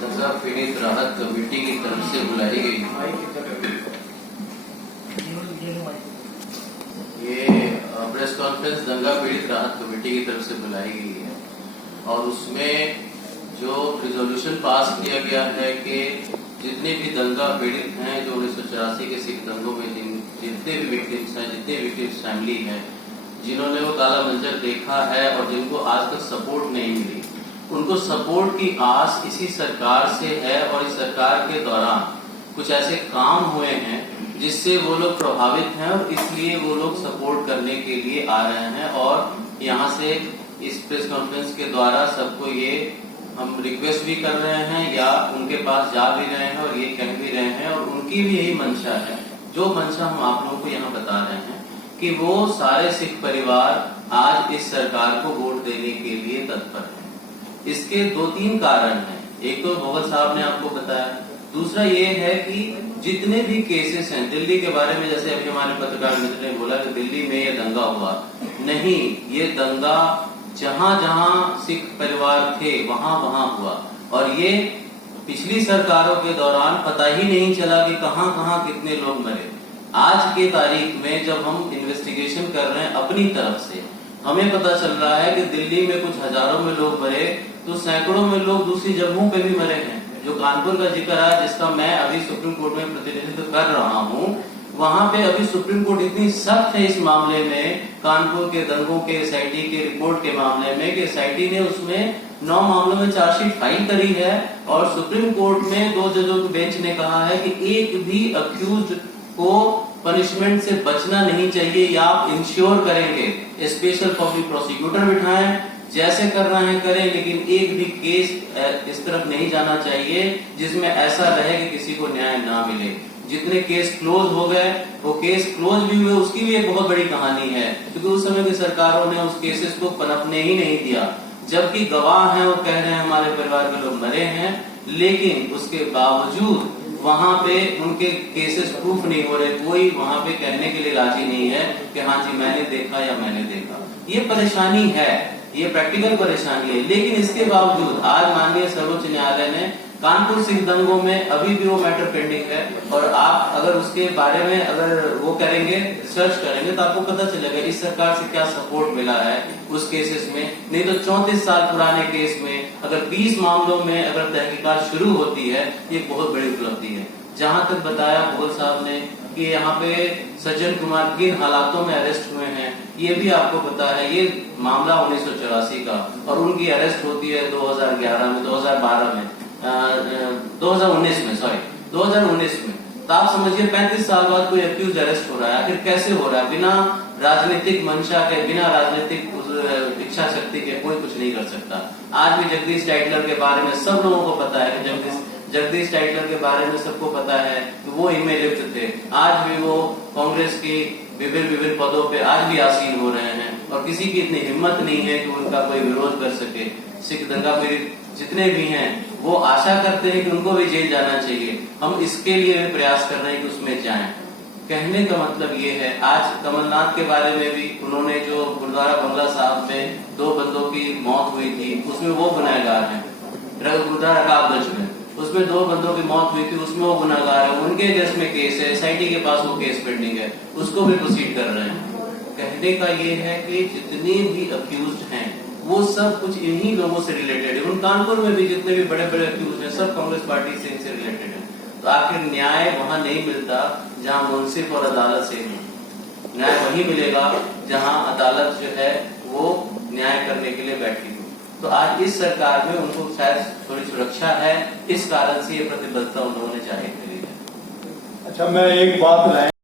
दंगा पीड़ित राहत कमेटी की तरफ से बुलाई गई। ये प्रेस कॉन्फ्रेंस दंगा पीड़ित राहत कमेटी की तरफ से बुलाई गई है और उसमें जो रिजोल्यूशन पास किया गया है कि जितने भी दंगा पीड़ित हैं, जो 1984 के सिख दंगों में जितने भी विक्टिम्स हैं, जितने विक्टिम्स फैमिली हैं, जिन्होंने वो काला मंजर देखा है और जिनको आज तक सपोर्ट नहीं मिली, उनको सपोर्ट की आस इसी सरकार से है। और इस सरकार के दौरान कुछ ऐसे काम हुए हैं जिससे वो लोग प्रभावित हैं और इसलिए वो लोग सपोर्ट करने के लिए आ रहे हैं। और यहाँ से इस प्रेस कॉन्फ्रेंस के द्वारा सबको ये हम रिक्वेस्ट भी कर रहे हैं या उनके पास जा भी रहे हैं और ये कह भी रहे हैं और उनकी भी यही मंशा है, जो मंशा हम आप लोगों को यहाँ बता रहे हैं कि वो सारे सिख परिवार आज इस सरकार को वोट देने के लिए तत्पर है। इसके 2-3 कारण हैं। एक तो भोगल साहब ने आपको बताया, दूसरा ये है कि जितने भी केसेस हैं दिल्ली के बारे में, जैसे अभी हमारे पत्रकार मित्र ने बोला कि दिल्ली में ये दंगा हुआ, नहीं, ये दंगा जहां जहां सिख परिवार थे वहां वहां हुआ। और ये पिछली सरकारों के दौरान पता ही नहीं चला कि कहां कहां कितने लोग मरे। आज के तारीख में जब हम इन्वेस्टिगेशन कर रहे हैं अपनी तरफ से, हमें पता चल रहा है कि दिल्ली में कुछ हजारों में लोग मरे तो सैकड़ों में लोग दूसरी जगहों पे भी मरे हैं। जो कानपुर का जिक्र है, जिसका मैं अभी सुप्रीम कोर्ट में प्रतिनिधित्व कर रहा हूँ, वहां पे अभी सुप्रीम कोर्ट इतनी सख्त है इस मामले में, कानपुर के दंगों के एसआईटी के रिपोर्ट के मामले में, कि एसआईटी ने उसमें 9 मामलों में चार्जशीट फाइल करी है और सुप्रीम कोर्ट में 2 जजों की बेंच ने कहा है कि एक भी अक्यूज को पनिशमेंट से बचना नहीं चाहिए या आप इंश्योर करेंगे स्पेशल पब्लिक प्रोसिक्यूटर बिठाएं, जैसे करना है करें, लेकिन एक भी केस इस तरफ नहीं जाना चाहिए जिसमें ऐसा रहे कि किसी को न्याय ना मिले। जितने केस क्लोज हो गए, वो केस क्लोज भी हुए, उसकी भी एक बहुत बड़ी कहानी है, क्योंकि उस समय की सरकारों ने उस केसेस को पनपने ही नहीं दिया। जबकि गवाह हैं, वो कह रहे हैं हमारे परिवार के लोग मरे हैं, लेकिन उसके बावजूद वहां पे उनके केसेस प्रूफ नहीं हो रहे। कोई वहां पे कहने के लिए राजी नहीं है कि हाँ जी मैंने देखा या मैंने देखा। ये परेशानी है, ये प्रैक्टिकल परेशानी है। लेकिन इसके बावजूद आज माननीय सर्वोच्च न्यायालय ने कानपुर सिख दंगों में अभी भी वो मैटर पेंडिंग है और आप अगर उसके बारे में अगर वो करेंगे, रिसर्च करेंगे, तो आपको पता चलेगा इस सरकार से क्या सपोर्ट मिला है उस केसेस में। नहीं तो 34 साल पुराने केस में अगर 20 मामलों में अगर तहकीकात शुरू होती है, ये बहुत बड़ी उपलब्धि है। जहां तक बताया भोगल साहब ने कि यहाँ पे सज्जन कुमार किन हालातों में अरेस्ट हुए हैं, ये भी आपको पता है। ये मामला 1984 का और उनकी अरेस्ट होती है 2011 में, 2012 में, 2019 में, 2019 में। तो आप समझिए 35 साल बाद कोई एक्यूज अरेस्ट हो रहा है। आखिर कैसे हो रहा है? बिना राजनीतिक मंशा के, बिना राजनीतिक इच्छा शक्ति के कोई कुछ नहीं कर सकता। आज भी जगदीश टाइटलर के बारे में सब लोगों को पता है कि जगदीश टाइटलर के बारे में सबको पता है कि वो इनमें लिप्त थे। आज भी वो कांग्रेस की विभिन्न पदों पे आज भी आसीन हो रहे हैं और किसी की इतनी हिम्मत नहीं है कि उनका कोई विरोध कर सके। सिख दंगा पीड़ित जितने भी हैं वो आशा करते हैं कि उनको भी जेल जाना चाहिए। हम इसके लिए प्रयास कर रहे हैं कि उसमें जाएं। कहने का मतलब ये है, आज कमलनाथ के बारे में भी उन्होंने जो गुरुद्वारा बंगला साहब में 2 बंदों की मौत हुई थी, उसमें वो गुनहगार हैं। गुरुद्वारा रकाबगंज में उसमें 2 बंदों की मौत हुई थी, उसमें वो गुनहगार है। उनके केस में केस है, एसआईटी के पास वो केस पेंडिंग है, उसको भी प्रोसीड कर रहे हैं। कहने का ये है कि जितने भी अक्यूज हैं वो सब कुछ इन्हीं लोगों से रिलेटेड है। उन कानपुर में भी जितने भी बड़े बड़े अक्यूज हैं, सब कांग्रेस पार्टी से इनसे रिलेटेड है। तो आखिर न्याय वहां नहीं मिलता जहां मुंसिफ और अदालत से न्याय वही मिलेगा जहां अदालत जो है वो न्याय करने के लिए बैठी हो। तो आज इस सरकार में उनको शायद थोड़ी सुरक्षा है, इस कारण से ये प्रतिबद्धता उन्होंने जाहिर करी है। अच्छा, मैं एक बात